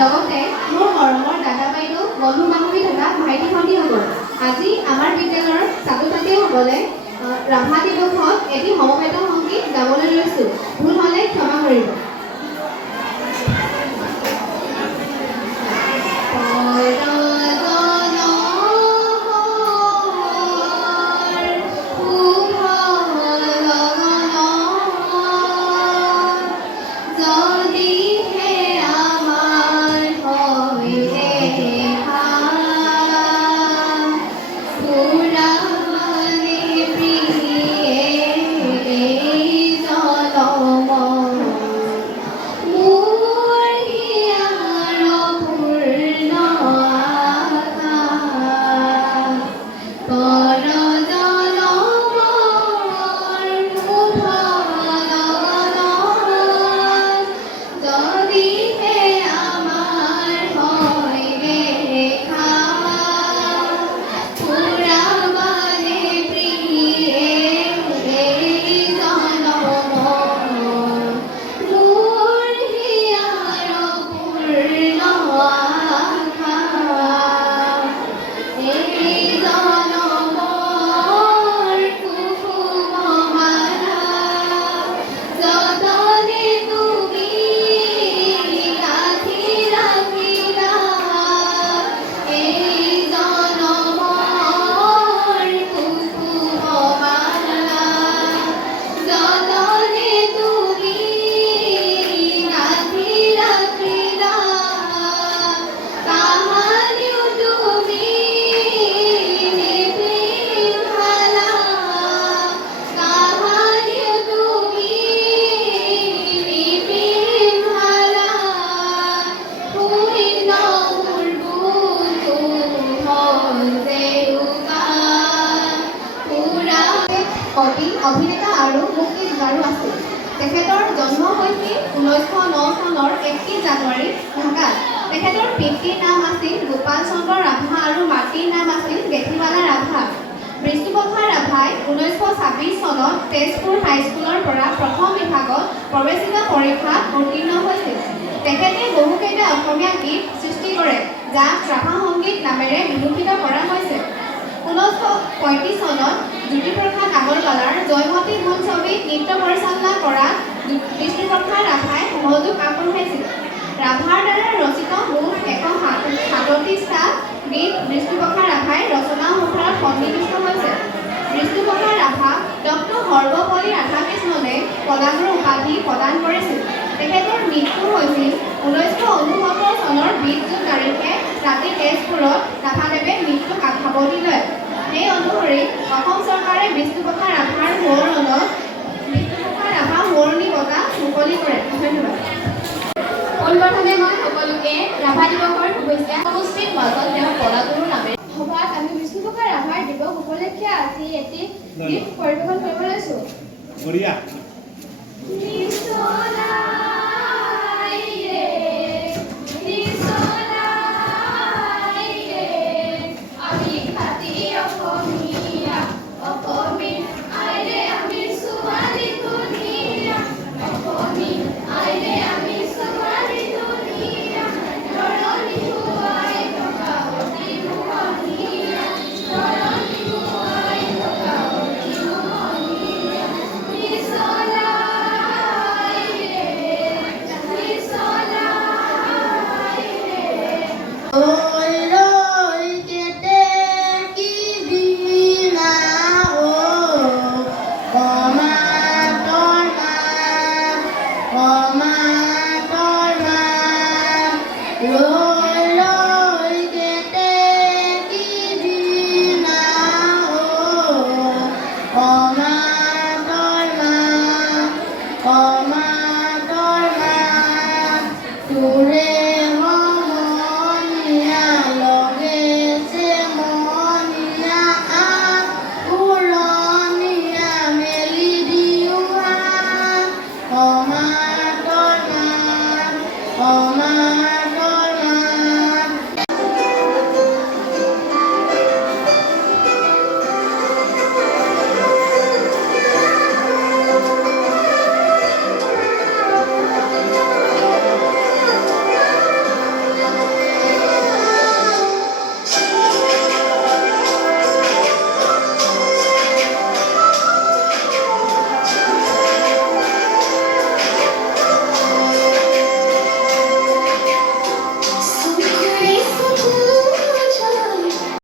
লগতে মোৰ মৰমৰ দাদা বাইদেউ বন্ধু বান্ধৱী তথা ভাইটি ভণ্টিসকল, আজি আমাৰ বিদ্যালয়ৰ ছাত্ৰ ছাত্ৰীসকলে ৰাভা দিৱসত এটি সমবেত সংগীত গাবলৈ লৈছোঁ। ভুল হ'লে ক্ষমা কৰিব। অভিনেতা আৰু মুক্তিযোদ্ধাৰো আছিল। তেখেতৰ জন্ম হৈছিল 1909 চনৰ 31 জানুৱাৰী ঢাকাত। তেখেতৰ পিতৃৰ নাম আছিল গোপাল চন্দ্ৰ ৰাভা আৰু মাতৃৰ নাম আছিল বেথিবালা ৰাভা। বিষ্ণুপ্ৰসাদ ৰাভাই 1926 চনত তেজপুৰ হাইস্কুলৰ পৰা প্ৰথম বিভাগত প্ৰৱেশিকা পৰীক্ষাত উত্তীৰ্ণ হৈছিল। তেখেতে বহুকেইটা অসমীয়া গীত সৃষ্টি কৰে, যাক ৰাভা সংগীত নামেৰে বিভূষিত কৰা হৈছে। 1935 চনত জ্যোতিপ্ৰসাদ আগৰৱালাৰ জয়মতী গুণ ছবিত নৃত্য পৰিচালনা কৰা বিষ্ণুপ্ৰসাদ ৰাভাই সহযোগ আগবঢ়াইছিল। ৰাভাৰ দ্বাৰা ৰচিত মুঠ 137টা গীত বিষ্ণুপ্ৰসাদ ৰাভাই ৰচনা সফলত সন্নিৱিষ্ট হৈছে। বিষ্ণুপ্ৰসাদ ৰাভাক ডক্টৰ সৰ্বপল্লী ৰাধাকৃষ্ণনে কলাগুৰু উপাধি প্ৰদান কৰিছিল। তেখেতৰ মৃত্যু হৈছিল 1969 চনৰ 20 জুন তাৰিখে ৰাতি তেজপুৰত ৰাভাদেৱে মৃত্যুক সাৱটি লয়। সেই অনুসৰি অসম চৰকাৰে বিষ্ণুপ্ৰসাদ ৰাভাৰ সোঁৱৰণি বঁটা মুকলি কৰে। ধন্যবাদ। পোনপ্ৰথমে মই সকলোকে ৰাভা দিৱসৰ শুভেচ্ছা। সমষ্টিৰ মাজত তেওঁ কলাগুৰু নামে সভাত আমি বিষ্ণুপ্ৰসাদ ৰাভাৰ দিৱস উপলক্ষে আজি এটি গীত পৰিৱেশন কৰিব লৈছোঁ। Hooray!